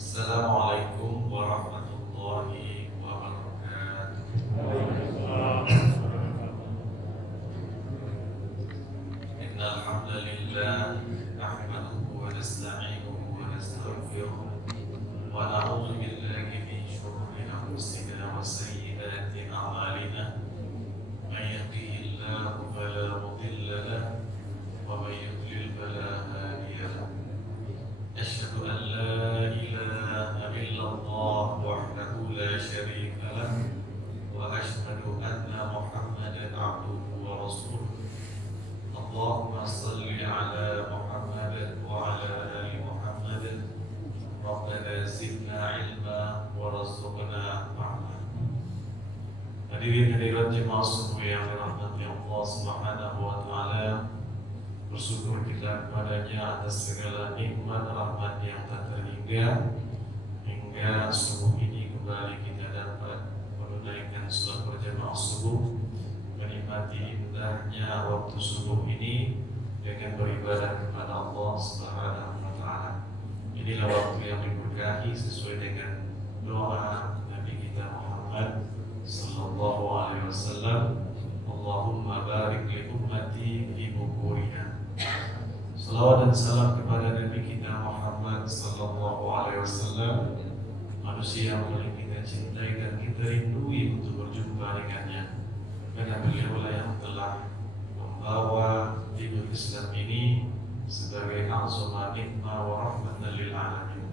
Assalamualaikum warahmatullahi wabarakatuh. Innal hamdalillah nahmaduhu wa nasta'inuhu wa nastaghfiruh wa na'udzu billahi min shururi anfusina wa sayyiati a'malina. May yahdihillahu fala mudilla lahu wa may yudlil fala hadiya lahu. Asyhadu an la ilaha illallah wahdahu la syarika lahu wa asyhadu anna Muhammadan abduhu wa rasuluh. Allahumma salli ala Muhammad wa ala ali Muhammad. Rabbana zidna ilma wa warzuqna fahma. Hadirin hadirat jemaah subuh yang dirahmati Allah Subhanahu wa taala, bersyukur kita kepadanya atas segala nikmat rahmat yang tak terhingga, hingga subuh ini kembali kita dapat menunaikan salat berjamaah subuh, menikmati indahnya waktu subuh ini dengan beribadah kepada Allah Subhanahu wa taala. Inilah waktu yang diberkahi sesuai dengan doa Nabi kita Muhammad sallallahu alaihi wasallam, Allahumma barik li ummati fi bukuriha. Salawat dan salam kepada Nabi kita Muhammad sallallahu alaihi wasallam, manusia yang paling kita cintai dan kita rindui untuk berjumpa dengannya, karena beliau yang telah membawa dinul Islam ini sebagai azama nikmah wa rahmatan lil alamin.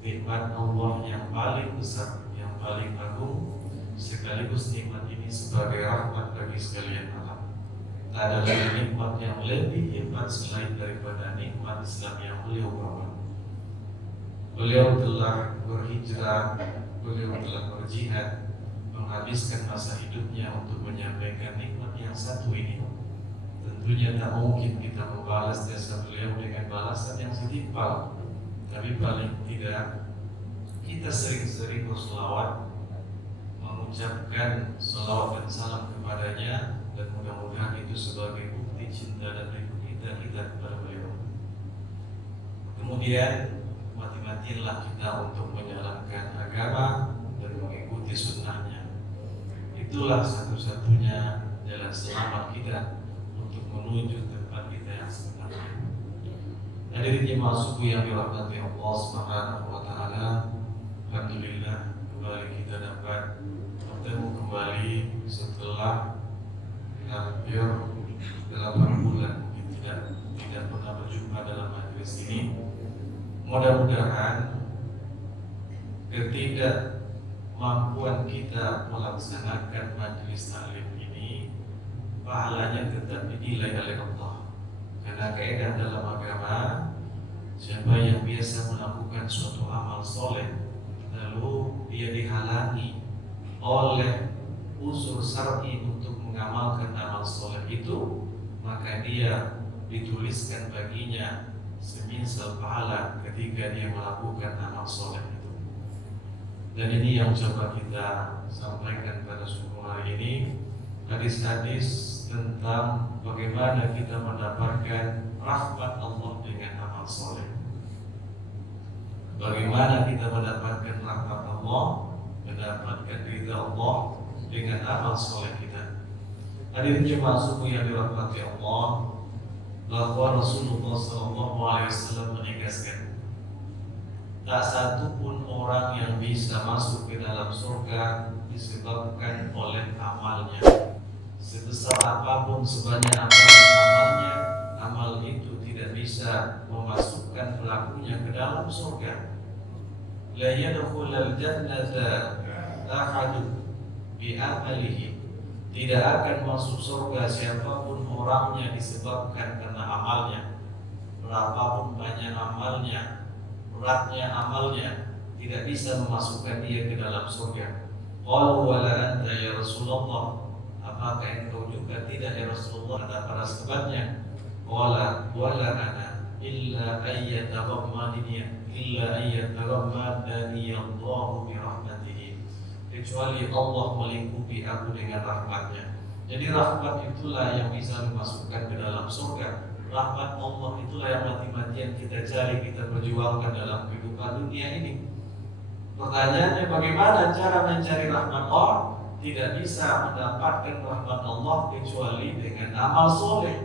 Nikmat Allah yang paling besar, yang paling agung, sekaligus nikmat ini sebagai rahmat bagi sekalian alam. Tak ada lagi nikmat yang lebih hebat selain daripada nikmat Islam yang beliau bawa. Beliau telah berhijrah, beliau telah berjihad, menghabiskan masa hidupnya untuk menyampaikan nikmat yang satu ini. Tentunya tak mungkin kita membalas jasa beliau dengan balasan yang setimpal, tapi paling tidak kita sering-sering berselawat, mengucapkan salawat dan salam kepadanya, dan mudah-mudahan itu sebagai bukti cinta dan rindu kita kepada beliau. Kemudian mati-matianlah kita untuk menjalankan agama dan mengikuti sunnahnya. Itulah satu-satunya jalan selamat kita untuk menuju tempat kita yang sebenarnya. Hadirin jemaah subuh yang dirahmati Allah Subhanahu wa taala, alhamdulillah kembali kita dapat bertemu kembali setelah hampir 8 bulan mungkin tidak pernah berjumpa dalam majelis ini. Mudah-mudahan ketidakmampuan kita melaksanakan majelis taklim ini pahalanya tetap dinilai oleh Allah. Karena kaidah dalam agama, siapa yang biasa melakukan suatu amal soleh lalu dia dihalangi oleh unsur syar'i untuk mengamalkan amal soleh itu, maka dia dituliskan baginya semisal pahala ketika dia melakukan amal soleh itu. Dan ini yang coba kita sampaikan pada subuh hari ini, hadis-hadis tentang bagaimana kita mendapatkan rahmat Allah dengan amal soleh. Bagaimana kita mendapatkan rahmat Allah, mendapatkan ridha Allah dengan amal soleh kita. Hadirin jemaah subuh yang dirahmati Allah, bahwa Rasulullah SAW menegaskan, tak satu pun orang yang bisa masuk ke dalam surga disebabkan oleh amalnya. Sebesar apapun, sebanyak apapun amalnya, amal itu tidak bisa memasukkan pelakunya ke dalam surga. La yadkhulul jannata ahadun bi amalihi. Tidak akan masuk surga siapapun orangnya disebabkan karena amalnya. Berapapun banyak amalnya, beratnya amalnya, tidak bisa memasukkan dia ke dalam surga. Qalu wala anta ya Rasulullah, apakah engkau juga tidak ya Rasulullah? Kata para sahabatnya, qala wala ana illa ayyatagammadani Allahu bi rahmatihi, kecuali Allah melingkupi aku dengan rahmatnya. Jadi rahmat itulah yang bisa memasukkan ke dalam surga. Rahmat Allah itulah yang mati-matian kita cari, kita perjuangkan dalam kehidupan dunia ini. Pertanyaannya, bagaimana cara mencari rahmat Allah? Tidak bisa mendapatkan rahmat Allah kecuali dengan amal soleh.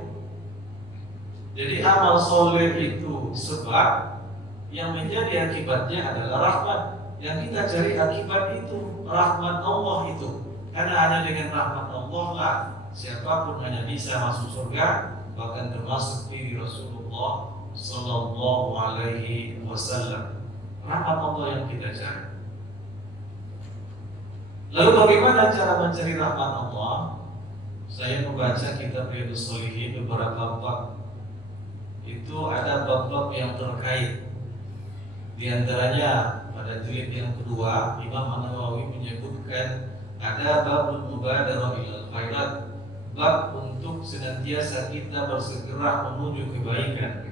Jadi amal soleh itu sebab, yang menjadi akibatnya adalah rahmat. Yang kita cari akibat itu rahmat Allah itu. Karena hanya dengan rahmat Allah lah siapapun hanya bisa masuk surga, bahkan termasuk diri Rasulullah Sallallahu Alaihi Wasallam. Rahmat Allah yang kita cari. Lalu bagaimana cara mencari rahmat Allah? Saya membaca kitab Riyadhus Shalihin beberapa bab. Itu ada bab-bab yang terkait. Di antaranya pada jilid yang kedua, Imam An-Nawawi menyebutkan ada bab mubadarah ilal khairat, bab untuk senantiasa kita bersegera menuju kebaikan.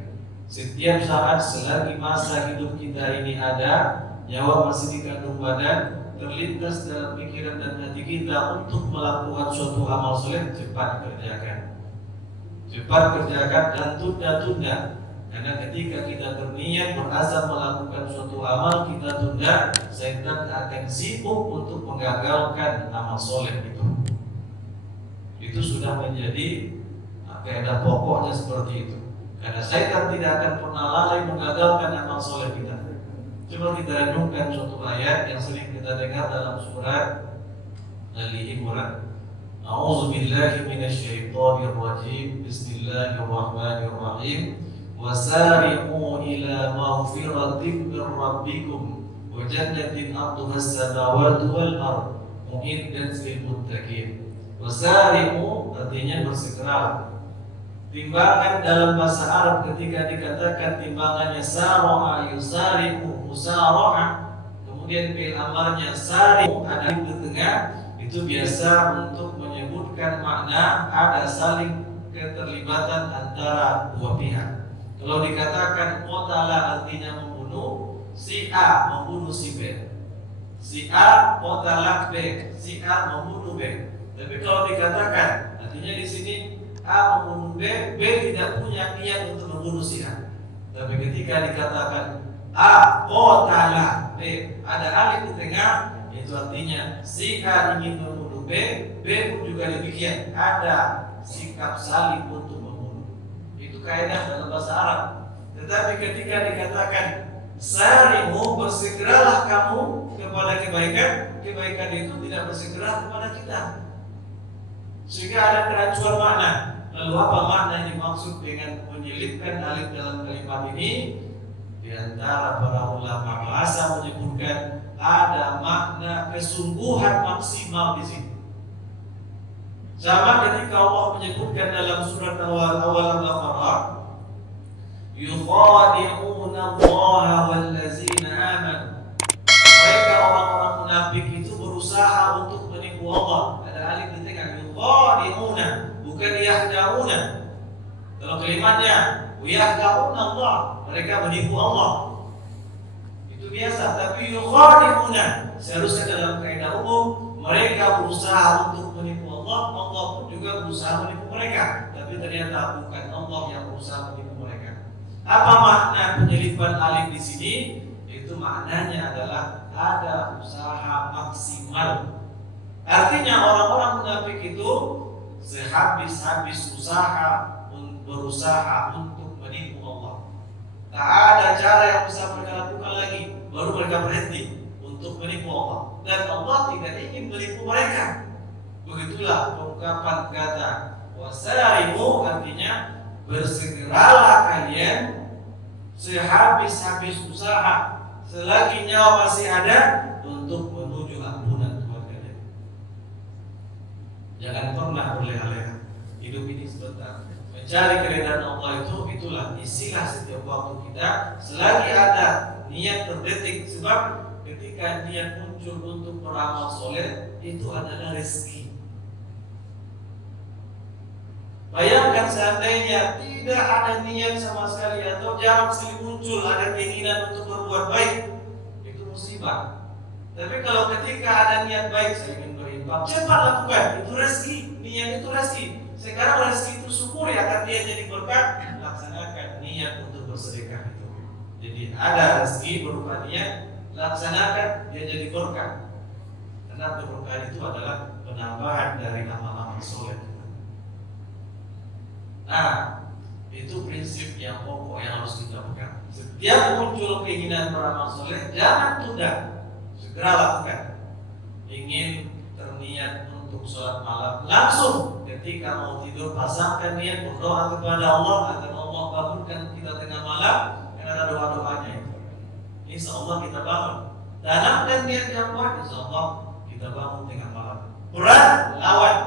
Setiap saat selagi masa hidup kita ini ada, nyawa masih dikandung badan, terlintas dalam pikiran dan hati kita untuk melakukan suatu amal soleh, cepat kerjakan. Cepat kerjakan dan tunda-tunda. Karena ketika kita berniat berazam melakukan suatu amal, kita tunda, setan akan sibuk untuk menggagalkan amal soleh itu. Itu sudah menjadi kaidah pokoknya seperti itu. Karena setan tidak akan pernah lalai menggagalkan amal soleh kita. Coba kita renungkan suatu ayat yang sering kita dengar dalam surat Al-Imran. A'udzu billahi minasyaitonir rajim. Bismillahirrahmanirrahim. Wasari'u ila maghfiratin min rabbikum wa jannatin 'arduhas samawati wal ardh mu'iddat lil muttaqin. Wasari'u artinya bersegera. Timbangan dalam bahasa Arab ketika dikatakan timbangannya sara'a yusari'u musara'a, kemudian fi'il amarnya sari'u ada di tengah, itu biasa untuk menyebutkan makna ada saling keterlibatan antara dua pihak. Kalau dikatakan qatala artinya membunuh, si A membunuh si B. Si A qatala B, si A membunuh B. Tapi kalau dikatakan artinya di sini A membunuh B, B tidak punya niat untuk membunuh si A. Tapi ketika dikatakan A qatala B, ada alif di tengah, itu artinya si A ingin membunuh B, B pun juga demikian, ada sikap saling untuk membunuh. Itu kaidah dalam bahasa Arab. Tetapi ketika dikatakan sari'u, bersegeralah kamu kepada kebaikan, kebaikan itu tidak bersegera kepada kita. Sehingga ada kerancuan makna. Lalu apa makna yang dimaksud dengan menyelipkan alif dalam kalimat ini? Di antara para ulama bahasa menyebutkan ada makna kesungguhan maksimal di sini. Sama ketika Allah menyebutkan dalam surat awal Al-Baqarah, yukhadi'una Allaha wallazina amanu. Mereka orang-orang munafik itu berusaha untuk menipu Allah. Ada alif di tengah, yukhadi'una, bukan yahda'una. Kalau kalimatnya yahda'una Allah, mereka menipu Allah. Itu biasa, tapi yukhadi'una seharusnya dalam kaidah umum mereka berusaha untuk menipu Allah, Allah pun juga berusaha menipu mereka. Tapi ternyata bukan Allah yang berusaha menipu mereka. Apa makna penyelipan alif di sini? Itu maknanya adalah ada usaha maksimal. Artinya orang-orang munafik itu sehabis-habis usaha berusaha untuk menipu Allah. Tak ada cara yang bisa mereka lakukan lagi, baru mereka berhenti untuk menipu Allah. Dan Allah tidak ingin menipu mereka. Begitulah ungkapan kata wasari'u, artinya bersegeralah kalian sehabis-habis usaha selagi nyawa masih ada untuk menuju ampunan Tuhan kalian. Jangan pernah berleha-leha. Hidup ini sebentar. Mencari keridhaan Allah itulah isilah setiap waktu kita selagi ada niat terdetik. Sebab ketika niat muncul untuk beramal soleh, itu adalah rezeki. Bayangkan seandainya tidak ada niat sama sekali atau jarang sekali muncul ada keinginan untuk berbuat baik, itu musibah. Tapi kalau ketika ada niat baik, saya ingin berinfak, cepat lakukan, itu rezeki. Niat itu rezeki. Sekarang rezeki itu syukuri akan dia jadi berkah, laksanakan niat untuk bersedekah itu. Jadi ada rezeki berupa niat, laksanakan, dia jadi berkah. Karena keberkahan itu adalah penambahan dari amal-amal soleh. Nah, itu prinsip yang pokok yang harus kita pegang. Setiap muncul keinginan beramal soleh, jangan tunda, segera lakukan. Ingin terniat untuk sholat malam, langsung ketika mau tidur pasangkan niat berdoa kepada Allah agar Allah bangunkan kita tengah malam, karena ada doa-doanya itu. Insya Allah kita bangun. Tanamkan niat yang kuat, insya Allah kita bangun tengah malam. Berat, lawan.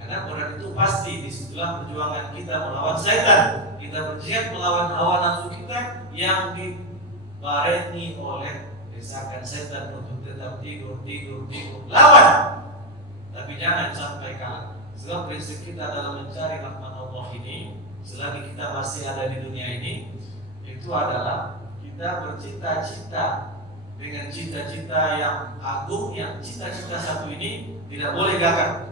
Karena berat itu pasti, disitulah perjuangan kita melawan setan. Kita berjihad melawan hawa nafsu kita yang dibarengi oleh desakan setan untuk tetap tidur. Lawan, tapi jangan sampai kalah. Sebab prinsip kita dalam mencari rahmat Allah ini, selagi kita masih ada di dunia ini, itu adalah kita bercita-cita dengan cita-cita yang agung, yang cita-cita satu ini tidak boleh gagal.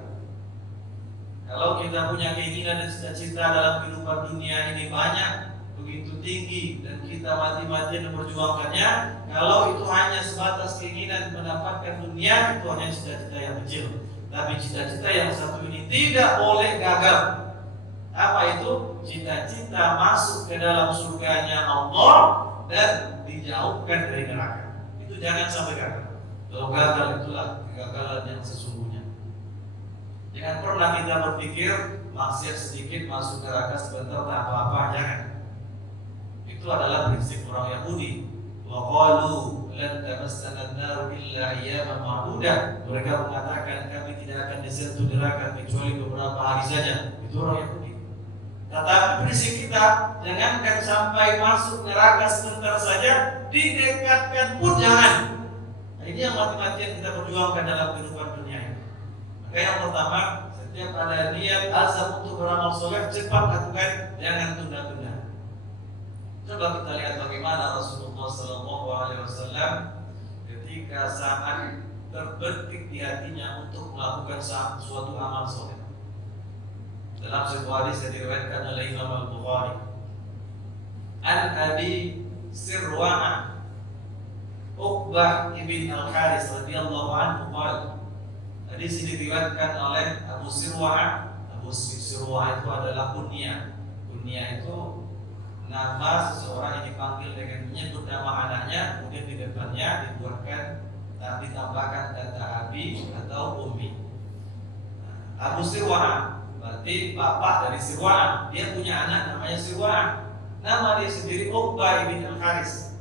Kalau kita punya keinginan dan cita-cita dalam kehidupan dunia ini banyak, begitu tinggi, dan kita mati-matian memperjuangkannya, kalau itu hanya sebatas keinginan mendapatkan dunia, itu hanya cita-cita yang kecil. Tapi cita-cita yang satu ini tidak boleh gagal. Apa itu? Cita-cita masuk ke dalam surganya Allah dan dijauhkan dari neraka. Itu jangan sampai gagal. Kalau gagal, itulah kegagalan yang sesungguhnya. Jangan pernah kita berpikir maksiat sedikit masuk neraka sebentar tak apa-apa, jangan. Itu adalah prinsip orang Yahudi. Wa qalu lan tamassana an-nar illa ayyaman ma'dudah. Mereka mengatakan kami tidak akan disentuh neraka kecuali beberapa hari saja. Itu orang Yahudi. Tetapi prinsip kita, jangankan sampai masuk neraka sebentar saja, didekatkan pun jangan. Nah, ini yang mati-matian kita perjuangkan dalam kehidupan dunia ini. Maka yang pertama, setiap ada niat azam untuk beramal soleh, cepat lakukan, jangan tunda-tunda. Coba kita lihat bagaimana Rasulullah SAW ketika saat terbetik di hatinya untuk melakukan suatu amal soleh. Dalam sebuah hadis yang diriwayatkan oleh Imam Al-Bukhari, An Abi Sirwa'ah Uqbah ibn Al-Haris radhiyallahu anhu qala. Hadis ini diriwayatkan oleh Abu Sirwa'ah. Abu Sirwa'ah itu adalah kunyah. Kunyah itu nama seseorang yang dipanggil dengan menyebut nama anaknya, kemudian di depannya dibuatkan ditambahkan kata abi atau ummi. Abu Sirwa'ah berarti bapak dari Sirwa'ah. Dia punya anak namanya Sirwa'ah. Nama dia sendiri Uqbah ibn Al-Haris.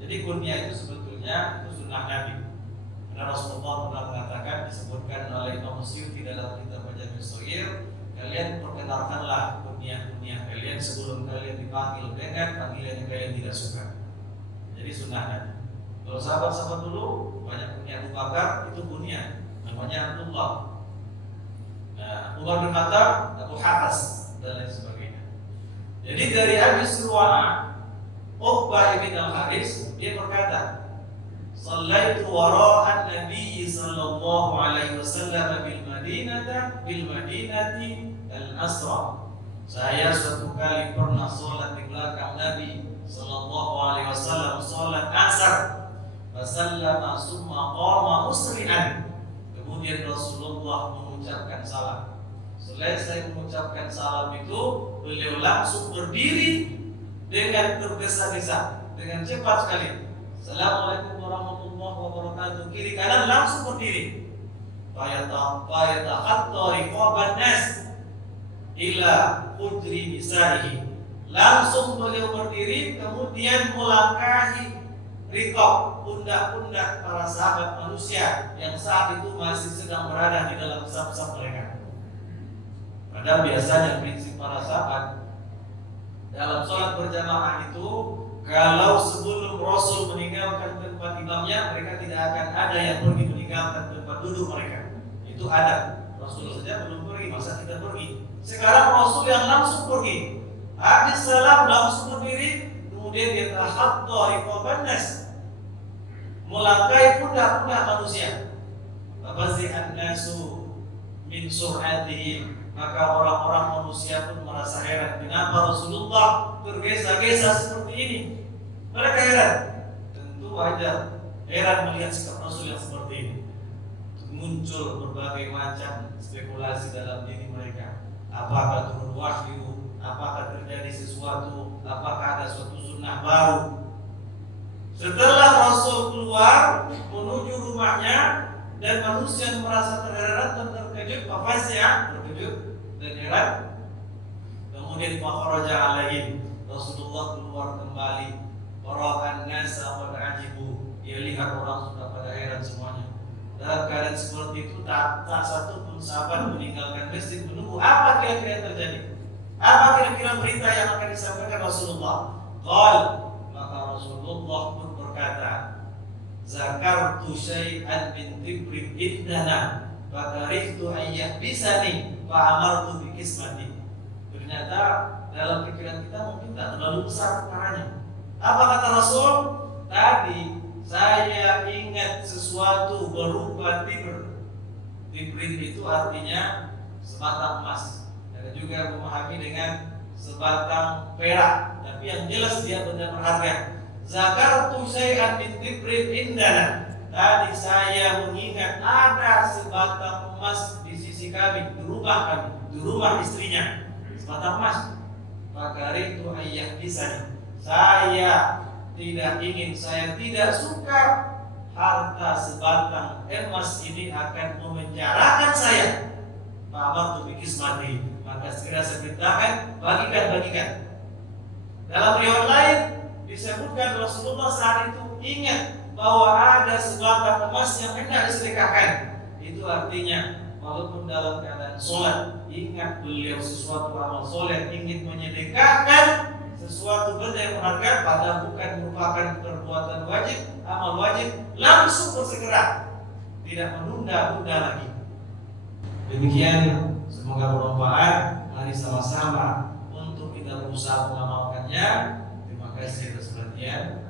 Jadi kunyah itu sebetulnya itu sunnah Nabi. Karena Rasulullah pernah mengatakan, disebutkan oleh Imam Muslim di dalam kitab Jami' Shaghir, kalian perkenalkanlah kunyah-kunyah kalian sebelum kalian dipanggil dengan panggilan yang kalian tidak suka. Jadi sunnah Nabi. Kalau sahabat-sahabat dulu banyak kunyah Abu Bakar, itu kunyah namanya Abdullah. Umar bin Khattab, Abu Haras, dan lain sebagainya. Jadi dari Abi Sirwa'ah, Uqbah ibn Al-Haris, dia berkata, Sallaitu wara'an Nabi sallallahu alaihi wasallam bil Madinati al-Asra. Saya suatu kali pernah sholat di belakang Nabi sallallahu alaihi wasallam, sholat asar. Fasallama summa qama musri'an. Kemudian Rasulullah mengucapkan salam. Selesai mengucapkan salam itu, beliau langsung berdiri dengan tergesa-gesa, dengan cepat sekali. Assalamualaikum warahmatullahi wabarakatuh. Kiri kanan langsung berdiri. Fayatahatta riqaban nas ila hujri nisaihi. Langsung beliau berdiri, kemudian melangkahi riqab, pundak-pundak para sahabat manusia yang saat itu masih sedang berada di dalam saf-saf mereka. Padahal biasanya prinsip para sahabat dalam sholat berjamaah itu, kalau sebelum Rasul meninggalkan tempat imamnya, mereka tidak akan ada yang pergi meninggalkan tempat duduk mereka. Itu ada. Rasul saja belum pergi, masa kita pergi? Sekarang Rasul yang langsung pergi. Habis salam langsung berdiri, kemudian dia tahatta riqaban nas, melangkai pundak-pundak manusia. Fafazi'an nasu min sur'atihim. Maka orang-orang manusia pun merasa heran, kenapa Rasulullah tergesa-gesa seperti ini. Mereka heran. Tentu wajar, Heran melihat sikap Rasul yang seperti ini. Muncul berbagai macam spekulasi dalam diri mereka. Apakah turun wahyu? Apakah terjadi sesuatu? Apakah ada suatu sunnah baru? Setelah Rasul keluar menuju rumahnya dan manusia merasa terheran dan terkejut, terkejut dan heran. Kemudian fakharaja alaihim, Rasulullah keluar kembali. Qara'an nasa wa ajibu, dia lihat orang sudah pada heran semuanya. Dalam keadaan seperti itu tak satu pun sahabat meninggalkan masjid menunggu apa kira-kira yang terjadi. Apa kira-kira berita yang akan disampaikan Rasulullah? Maka Rasulullah pun berkata, zakartu syai'an min tibrin indana fakarihtu ayyahbisani fa'amartu bikismati. Ternyata dalam pikiran kita mungkin tak terlalu besar perkaranya. Apa kata Rasul? Tadi saya ingat sesuatu berupa tibr. Tibrin itu artinya sebatang emas. Ada juga memahami dengan sebatang perak. Tapi yang jelas dia benda berharga. Zakartu syai'an min tibrin indana. Tadi saya mengingat ada sebatang emas di sisi kami, di rumah istrinya. Sebatang emas. Fakaritu ayyahbisani. Saya tidak suka harta sebatang emas ini akan memenjarakan saya. Ma'amartu bikismati, maka segera saya perintahkan bagikan. Dalam riwayat lain disebutkan Rasulullah saat itu ingat bahwa ada sebatang emas yang hendak disedekahkan. Itu artinya walaupun dalam keadaan sholat, ingat beliau sesuatu amal soleh, ingin menyedekahkan sesuatu benda yang berharga, padahal bukan merupakan perbuatan wajib, amal wajib, langsung bersegera, tidak menunda-nunda lagi. Demikian, semoga bermanfaat. Mari sama-sama untuk kita berusaha mengamalkannya. Terima kasih atas perhatian.